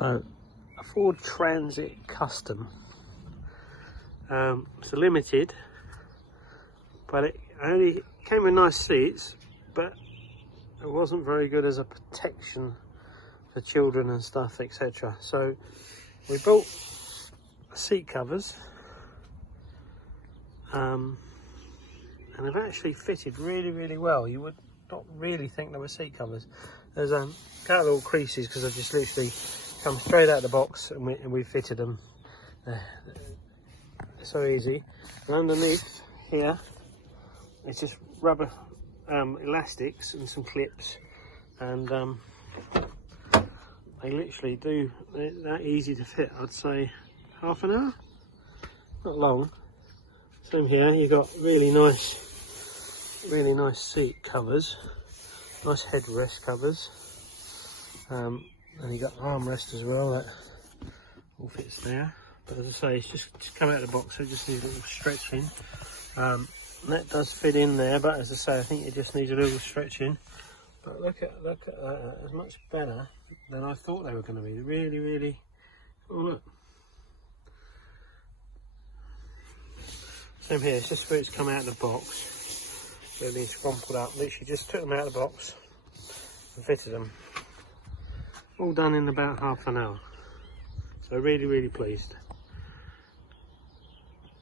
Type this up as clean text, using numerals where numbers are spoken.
So, a Ford Transit Custom. It's a limited, but it only came with nice seats, but it wasn't very good as a protection for children and stuff, etc. So we bought seat covers, and they've actually fitted really well. You would not really think they were seat covers. There's a couple of little creases because I've just literally come straight out of the box and we fitted them. So easy. And underneath here it's just rubber elastics and some clips, and they literally do, they're that easy to fit. I'd say half an hour, not long. Same here, you've got really nice seat covers, nice headrest covers, and you got armrest as well, that all fits there. But as I say, it's just come out of the box, so it just needs a little stretching. That does fit in there, but as I say, I think it just needs a little stretching. But look at that, it's much better than I thought they were going to be. Really, oh look. Same here, it's just where it's come out of the box. So they've been scrumpled up. Literally just took them out of the box and fitted them. All done in about half an hour. So really pleased.